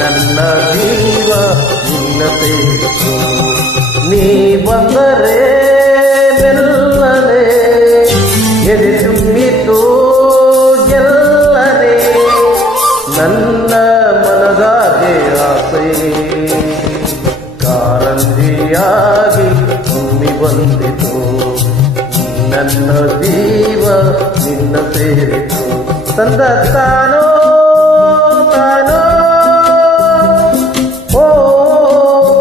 ನನ್ನ ಜೀವ ನಿನ್ನ ಸೇರಿತು. ನೀ ಬಂದರೆ ಮೆಲ್ಲನೆ ಎದೆ ತುಂಬಿತು ಗೆಲ್ಲನೆ. ನನ್ನ ಮನದಾಗೆ ಆಸೆ ಕಾರಂಜಿಯಾಗಿ ತುಂಬಿ ಬಂದಿತು. ನನ್ನ ಜೀವ ನಿನ್ನ ಸೇರಿತು. ತಂದ ತಾನೋ ತಾನೋ ಓ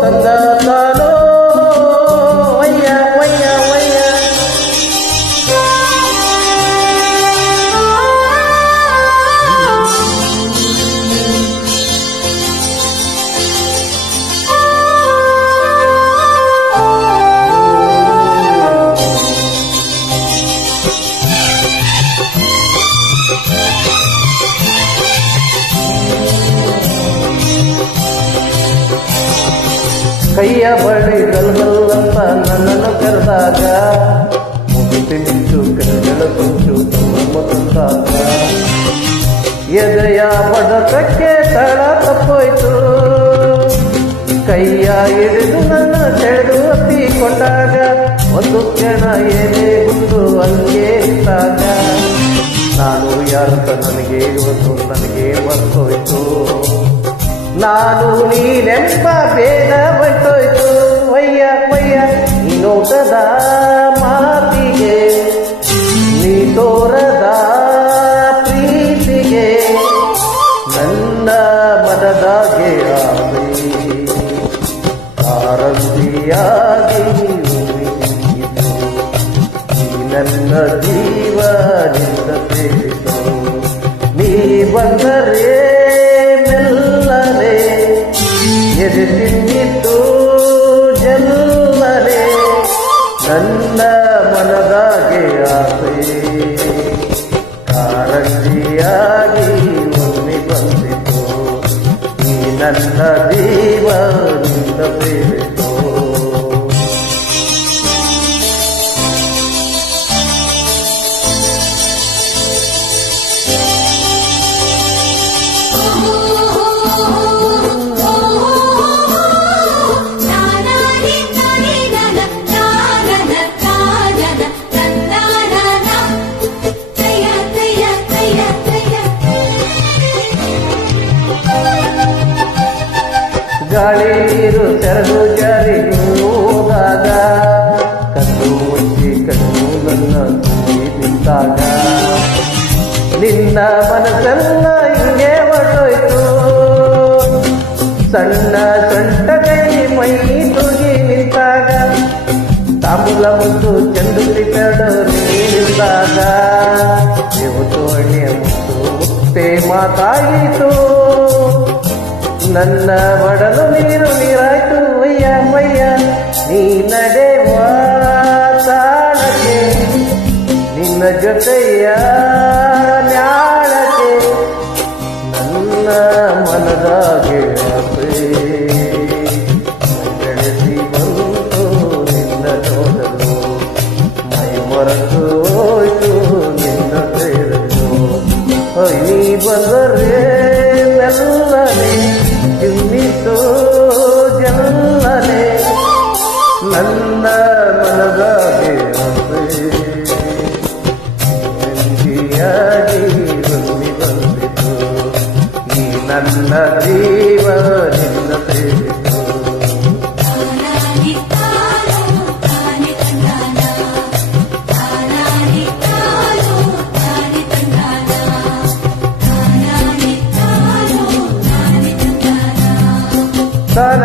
ತಂದ ತಾನೋ ವಯ್ಯ ವಯ್ಯ ವಯ್ಯ. ಕೈಯ ಬಳಿ ಗಲ್ಗಲ್ಲಂತ ನನ್ನನ್ನು ಕರೆದಾಗ ಮುಗಿಸಿ ನಿಂತು ಕೈಗಳ ಕುಂಚು ತಮ್ಮ ತಂದಾಗ ಎದೆಯ ಬಡತಕ್ಕೆ ತಳ ತಪ್ಪೋಯ್ತು. ಕೈಯ ಹಿಡಿದು ನನ್ನ ಸೆಳೆದು ಒಪ್ಪಿಕೊಂಡಾಗ ಒಂದು ಕ್ಷಣ ಏನೇ ಗುಂದು ಹಂಗೆ ಇದ್ದಾಗ ನಾನು ಯಾರಂತ ನನಗೆ ಇವತ್ತು ನನಗೆ ಮರ್ತೋಯ್ತು. ನಾನು ನೀನೆಂಬ ಬೇಗ ಬಂಟೋಯ್ತು. ವಯ್ಯ ವಯ್ಯ ನೀ ನೋಟದ ಮಾತಿಗೆ ನೀ ತೋರದ ಪ್ರೀತಿಗೆ ನನ್ನ ಮನದಾಗೆ ಆಸೆ ಕಾರಂಜಿಯಾಗಿ ಉರಿಯಿತು. ನೀ ನನ್ನ ಜೀವ ನಿನ್ನ ಸೇರಿತು. ನೀ ಬಂದರೆ ಎದೆ ತಿನ್ನಿತು ಜಲ್ಲನೆ. ನನ್ನ ಮನದಾಗೆ ಆಸೆ ಕಾರಂಜಿಯಾಗಿ ಒಮ್ಮೆ ಬಂದಿತು. ಈ ನನ್ನ ಜೀವ ನಿನ್ನ ಸೇರಿತು. ಗಾಳಿ ನೀರು ತೆರೆದು ಜಾರಿ ಹೋದಾಗ ಕಣ್ಣು ಮುಚ್ಚಿ ಕಣ್ಣು ನನ್ನ ತುಂಬಿ ನಿಂತಾಗ ನಿನ್ನ ಮನಸ್ಸೆಲ್ಲ ಹಿಂಗೆ ಹೊರಟೋಯ್ತು. ಸಣ್ಣ ಸೊಂಟಗೈ ಮೈ ತುಗಿ ನಿಂತಾಗ ತಾಂಬೂಲ ಮುದ್ದು ಚೆಂಡು ತಿಟ್ಟಡು ನೀಡಿದಾಗ ದೇವತು ಹಣ್ಣಿಯ ಮುತ್ತು ಮುತ್ತೆ ಮಾತಾಯಿತು. ನನ್ನ ಒಡಲು ನೀರು ನೀರಾಯ್ತು. ವಯ್ಯ ವಯ್ಯ ನೀ ನಡೆವ ತಾಳಕ್ಕೆ ನಿನ್ನ ಜೊತೆಯ ನ್ಯಾಳಕ್ಕೆ ನನ್ನ ಮನದಾಗೆ ಆಸೆ ನಡೆಸಿ ಬಂತು ನಿನ್ನ ನೋಡಲು. ಮೈ ಮರೆತು ಹೋಯ್ತು ನಿನ್ನ ಸೇರಲು. ನೀ ಬಂದರೆ ಮೆಲ್ಲನೆ ಚಿನ್ನಿತು ಜಲ್ಲನೆ. ನನ್ನ ಮನದಾಗೆ ಆಸೆ ರಂಜಿಯಾಗಿ ಬಂದಿ ಬಂದಿತು. ಈ ನನ್ನ ಜೀವ ನಿನ್ನ ಸೇರಿತು. ತನ